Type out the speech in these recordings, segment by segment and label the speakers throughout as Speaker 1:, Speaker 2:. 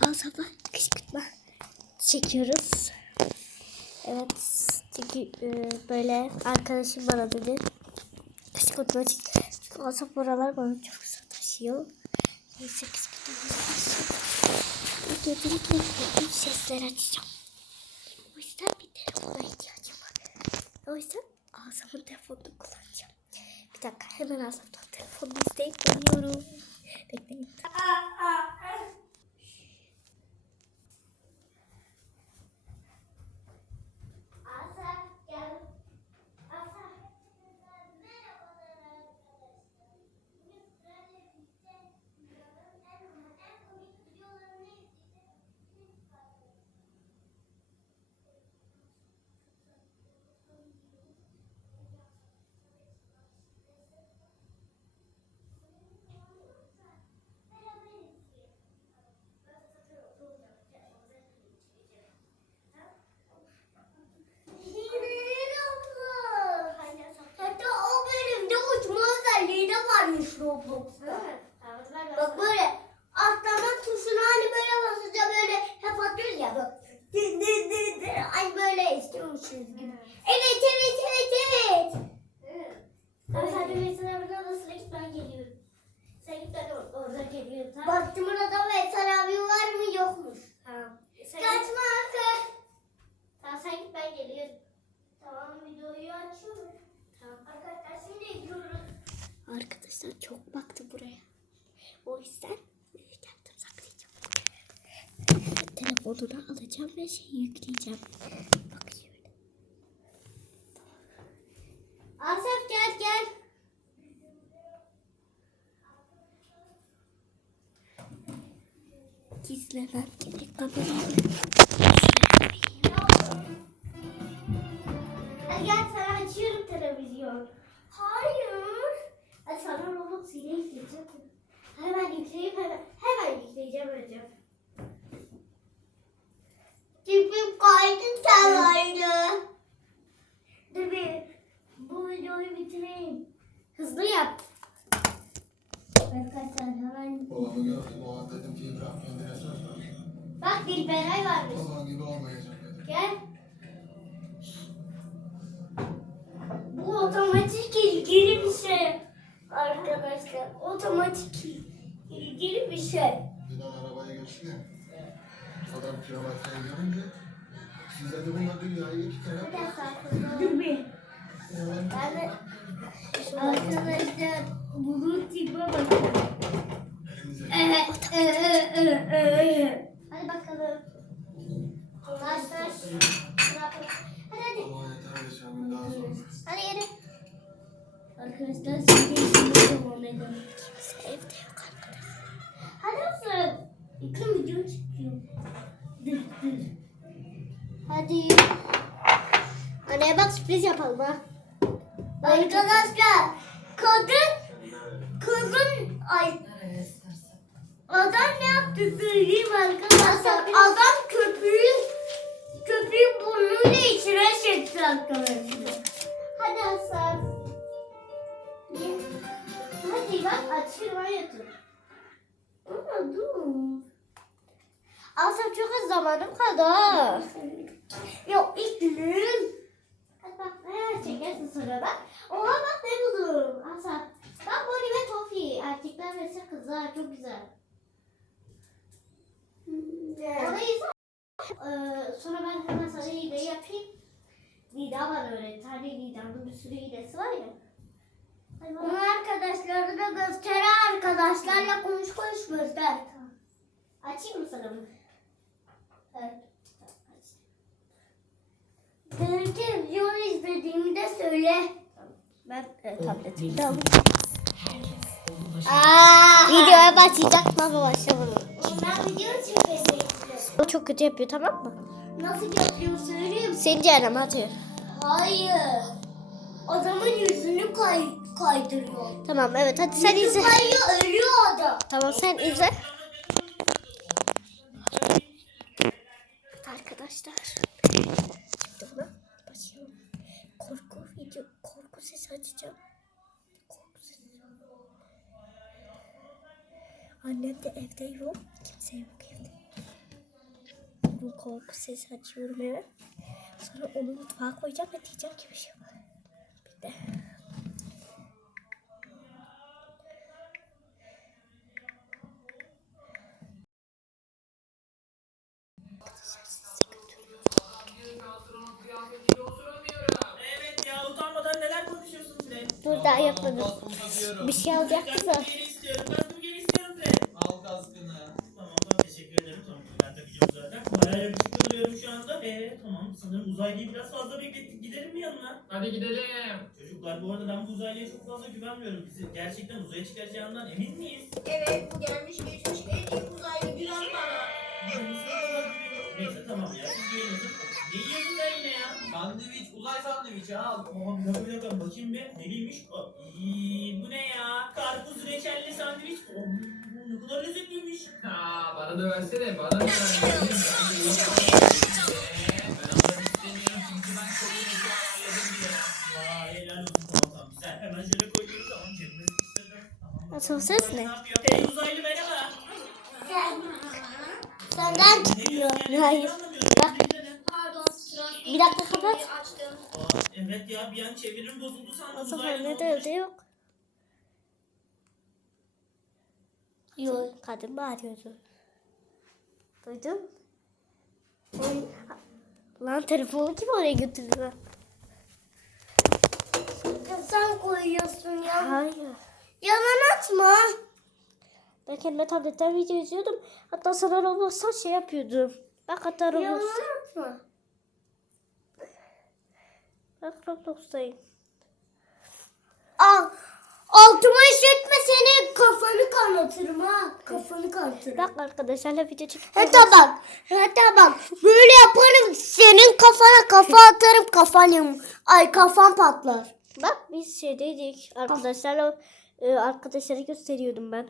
Speaker 1: Asaf'la kışkırtma çekiyoruz. Evet çünkü e, böyle arkadaşım bana dedi kışkırtma çek. Çünkü Asaf buralar bana çok sataşıyor. Neyse kışkırtma Gecelik bir sesler açacağım. O yüzden bir telefona ihtiyacım var. O yüzden Asaf'ın telefonunu kullanacağım. Bir dakika hemen Asaf'tan telefonunu isteyip geliyorum. Bekleyin. Asaf gel. Asaf.
Speaker 2: Hatta o bölümde uçma özelliği de varmış Roblox'ta. Bak böyle atlama tuşuna hani böyle basınca böyle hep atıyoruz ya bak. Dı dı dı dı. Ay böyle istiyormuşuz gibi. Evet evet evet evet.
Speaker 1: Abi sen de mesela buradan odasına git ben geliyorum. Sen git ben or- orada geliyorum tamam mı?
Speaker 2: Baktım orada Veysel abi var mı yokmuş.
Speaker 1: Tamam. Sen
Speaker 2: Kaçma
Speaker 1: git.
Speaker 2: Hakan.
Speaker 1: Tamam sen git ben geliyorum.
Speaker 2: Tamam videoyu açıyorum.
Speaker 1: Tamam.
Speaker 2: Arkadaşlar şimdi gidiyoruz.
Speaker 1: Arkadaşlar çok baktı buraya. O yüzden kendim saklayacağım. Telefonunu alacağım ve şey yükleyeceğim. Asaf gel gel. Gizlemem gerek kamerayı. Hadi gel sana açıyorum televizyon.
Speaker 2: Hayır.
Speaker 1: Hadi sana Roblox ile yükleyeceğim. Hemen yükleyip hemen, hemen yükleyeceğim önce.
Speaker 2: Tipim kaydı kenardı.
Speaker 1: Dur bir bu videoyu bitireyim. Hızlı yap. Bak Dilberay varmış.
Speaker 3: Baban gibi.
Speaker 1: Gel. Bu otomatik ilgili bir şey. Arkadaşlar otomatik ilgili bir şey.
Speaker 3: Adam kilometreyi görünce size de bunlar dünyayı iki kere
Speaker 1: Dur bir. De arkadaşlar bunun tipe bakın. Ee, ee, ee, ee, ee. Hadi bakalım. Taş. Hadi hadi. Hadi yürü. Arkadaşlar şimdi şimdi devam edelim. Kimse evde arkadaşlar. Hadi olsun. İkram video çekiyor. Bak sürpriz yapalım ha.
Speaker 2: Arkadaşlar kadın kadın ay adam ne yaptı söyleyeyim arkadaşlar. Adam köpüğü köpüğü burnuyla içine çekti arkadaşlar.
Speaker 1: Hadi Hasan. Hadi bak açıyorum hayatım. Ama dur. Asaf çok az zamanım ha.
Speaker 2: Yok
Speaker 1: bak ne çekersin sonra bak. Oha bak ne buldum. Asaf. Bak Bonnie ve Tofi. Erkekler ve kızlar çok güzel. Orayı ee, sonra ben hemen sana hile yapayım. Nida var. Tane Nida'nın bir sürü hilesi var ya. Hadi
Speaker 2: Bunu
Speaker 1: bak.
Speaker 2: arkadaşları da göster arkadaşlarla konuş konuş göster.
Speaker 1: Açayım mı sana bunu? Evet. Aç.
Speaker 2: Televizyon izlediğimi de söyle.
Speaker 1: Ben e, tabletimde alayım.
Speaker 2: Aa,
Speaker 1: Videoya başlayacak ama başlamadım.
Speaker 2: Ben video çekeceğim.
Speaker 1: O çok kötü yapıyor tamam mı?
Speaker 2: Nasıl yapıyor söyleyeyim.
Speaker 1: Seni cehennem atıyor.
Speaker 2: Hayır. Adamın yüzünü kay kaydırıyor.
Speaker 1: Tamam evet hadi sen
Speaker 2: Yüzü
Speaker 1: izle.
Speaker 2: kayıyor ölüyor adam.
Speaker 1: Tamam sen izle. Arkadaşlar. Sesi açacağım. Korku sesi. Annem de evde yok. Kimse yok evde. Bu korku sesi açıyorum eve. Sonra onu mutfağa koyacağım ve diyeceğim ki bir şey var.
Speaker 4: Duruyorum şu anda. Eee tamam sanırım uzaylıyı biraz fazla beklettik. Gidelim mi yanına?
Speaker 5: Hadi gidelim.
Speaker 4: Çocuklar bu arada ben bu uzaylıya çok fazla güvenmiyorum. Bizi gerçekten uzaya çıkaracağından emin miyiz?
Speaker 2: Evet bu gelmiş geçmiş en iyi uzaylı gülen bana.
Speaker 4: Yani size kadar güveniyorum. Neyse tamam ya siz yiyorsunuz. Ne yiyorsun sen yine ya?
Speaker 5: Sandviç, uzay sandviçi al.
Speaker 4: Oha bir dakika bir dakika bakayım bir. Neliymiş? Aa, iyi, bu ne ya? Karpuz reçelli sandviç. Oh, ne kadar lezzetliymiş.
Speaker 5: Ha, bana da versene, bana da versene. Ben onları istemiyorum çünkü ben çok iyi ayarladım bile.
Speaker 4: Vay helal olsun tamam güzel. Hemen şöyle koyuyoruz tamam cebime sıkıştırdım. Tamam.
Speaker 1: Nasıl ses ne?
Speaker 4: Ne yapıyor? Hey uzaylı merhaba.
Speaker 2: Sen, senden
Speaker 4: Ne
Speaker 2: çıkıyor.
Speaker 4: diyorsun?
Speaker 1: Hayır. Bak.
Speaker 4: Ne?
Speaker 2: Pardon.
Speaker 1: Bir dakika kapat.
Speaker 2: Açtım.
Speaker 4: Evet ya bir an çevirim bozuldu sandım.
Speaker 1: Nasıl
Speaker 4: Uzaylı
Speaker 1: anne de evde yok. Yok kadın bağırıyordu. Duydun? Ay, Lan telefonu kim oraya götürdü lan?
Speaker 2: Sen koyuyorsun ya.
Speaker 1: Hayır.
Speaker 2: Yalan atma.
Speaker 1: Ben kendime tabletten video izliyordum. Hatta sana Roblox'tan şey yapıyordum. Bak hatta Roblox. Bak Roblox'tayım.
Speaker 2: Al. Altıma işletme seni kafanı kanatırım ha. Kafanı kanatırım.
Speaker 1: Bak arkadaşlarla video çekip
Speaker 2: Hatta bak. Hatta bak. Böyle yaparım. Senin kafana kafa atarım kafanı. Ay kafan patlar.
Speaker 1: Bak biz şeydeydik. Arkadaşlarla e, arkadaşları gösteriyordum ben.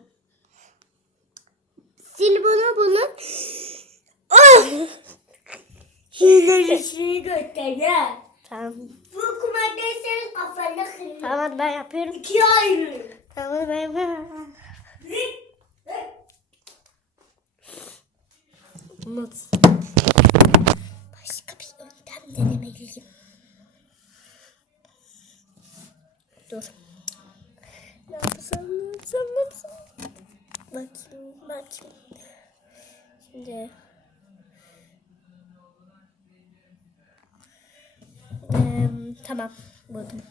Speaker 2: Sil bana bunu. Ah! Hilelisini göster ya.
Speaker 1: Tamam.
Speaker 2: Bu kumandayı senin kafana kırarım.
Speaker 1: Tamam ben yapıyorum.
Speaker 2: İkiye ayrı.
Speaker 1: Tamam ben yapıyorum. Nasıl? Başka bir yöntem denemeliyim. Dur. Ne yapsam, ne yapsam, ne yapsam? Bakayım, bakayım. Şimdi... Tamam, buldum.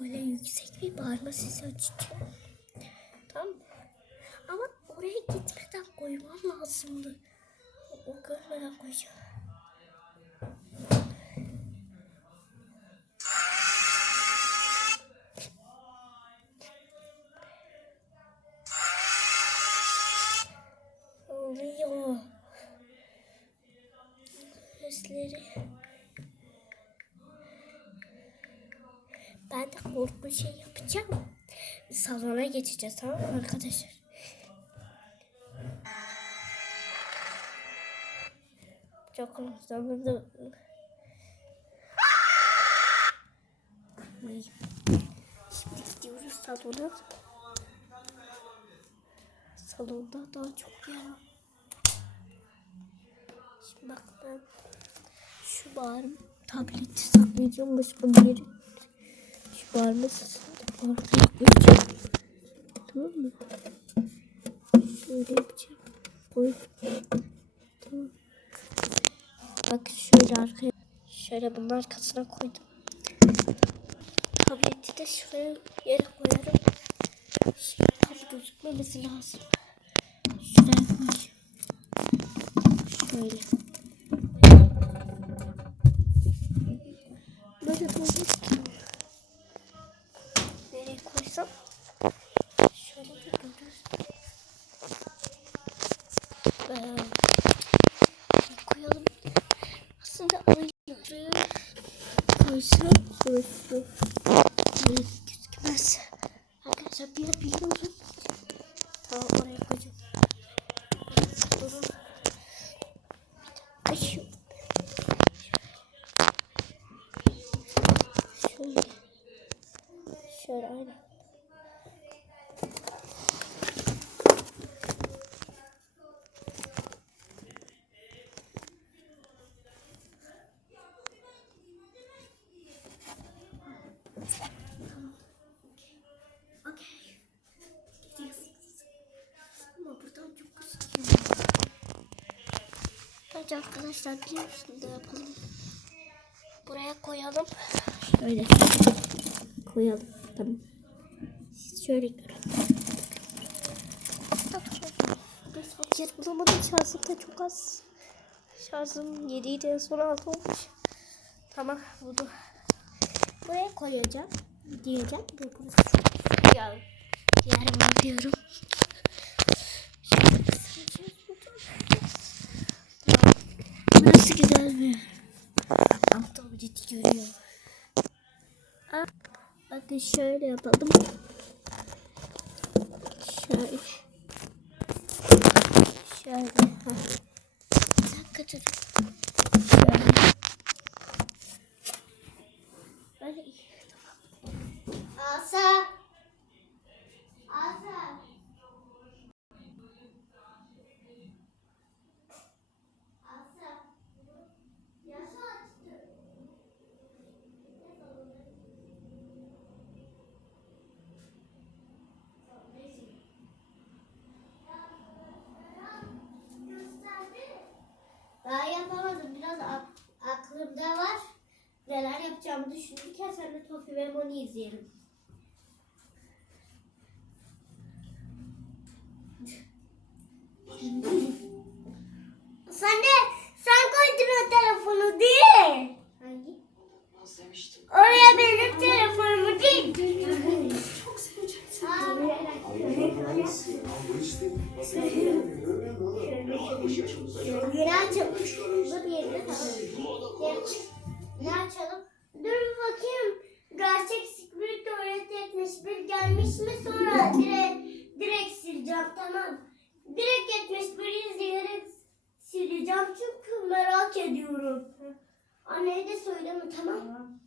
Speaker 1: Böyle yüksek bir bağırma sesi açacağım. Tamam? Ama oraya gitmeden koymam lazımdı. O görmeden koyacağım. Korku şey yapacağım. Salona geçeceğiz tamam mı arkadaşlar? Çok zamanda Şimdi gidiyoruz salona. Salonda daha çok yer var. Şimdi bak ben şu bağırım tableti saklayacağım başka bir yere. Bağırma sesini de arkaya koyacağım. Tamam mı? Şöyle yapacağım. Koy. Tamam. Bak şöyle arkaya. Şöyle bunun arkasına koydum. Tableti de şuraya yere koyarım. Şimdi tam gözükmemesi lazım. Şuraya koyacağım. Şöyle. Gözükmez. Arkadaşlar bir yer biliyorum. Tamam oraya koyacağım. Ay şu. Şöyle. Şöyle aynen. Önce arkadaşlar biliyor musunuz ne yapalım? Buraya koyalım. Şöyle koyalım. Tamam. Siz şöyle görün. Yer bulamadım şarjım da çok az. Şarjım 7 idi en son 6 olmuş. Tamam bunu buraya koyacağım. Diyeceğim. Bu burası. Ya, yarım yapıyorum. Mi? Aptal ciddi görüyor. Ah, Bakın şöyle yapalım.
Speaker 2: 71 gelmiş mi sonra direkt, direkt sileceğim tamam. Direkt 71 izleyerek sileceğim çünkü merak ediyorum. Anneye de söyleme tamam.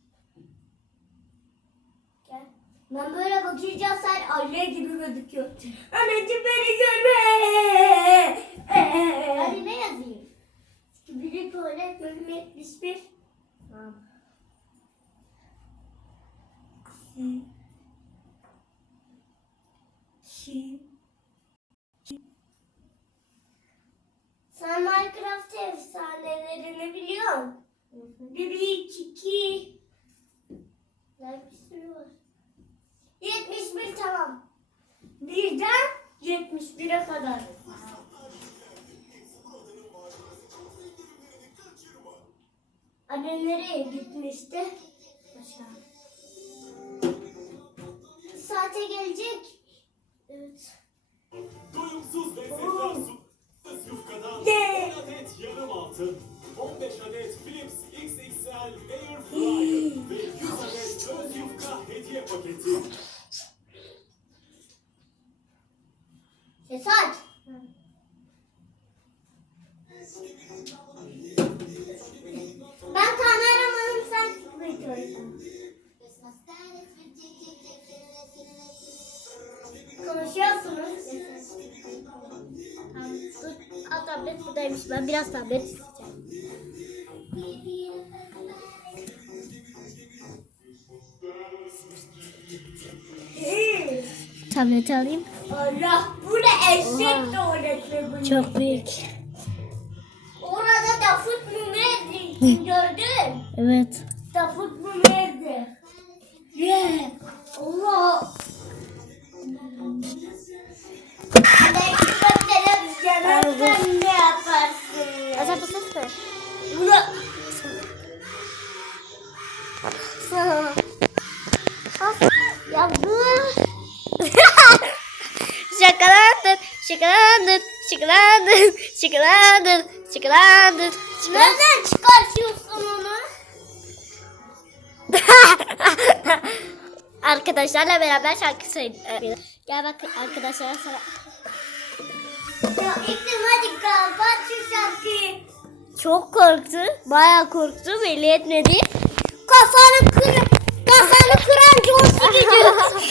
Speaker 2: Gel. Ben böyle bakacağım sen anne gibi gözüküyor. Anneciğim beni görme. Hadi ne yazayım? Secret Tuvalet bölüm 71. Tamam. Sen Anne nereye gitmişti? Aşağı. Saate gelecek. Evet.
Speaker 6: Doyumsuz lezzetler sunduğumuz yufkadan
Speaker 2: De.
Speaker 6: 10 adet yarım altın, 15 adet Philips XXL Air Fryer ve 100 adet öz yufka hediye paketi.
Speaker 2: Ben biraz tablet isteyeceğim.
Speaker 1: Tableti alayım.
Speaker 2: Allah bu ne eşek tuvaleti.
Speaker 1: Çok büyük.
Speaker 2: Orada da fut mu verdi? Gördün?
Speaker 1: Evet.
Speaker 2: Tafut mu verdi? Yeah. Allah. Sen ne yaparsın?
Speaker 1: Azar bu ses ne?
Speaker 2: Buna-
Speaker 1: Ya dur. şakalandın, şakalandın, şakalandın, şakalandın, şakalandın.
Speaker 2: Nereden çıkartıyorsun onu?
Speaker 1: Arkadaşlarla beraber şarkı söylüyor. Gel bak arkadaşlar sana.
Speaker 2: Ya İklim hadi kapat şu şarkıyı.
Speaker 1: Çok korktu. Bayağı korktu. Belli etmedi.
Speaker 2: Kafanı kır. Kafanı kıran John Cena.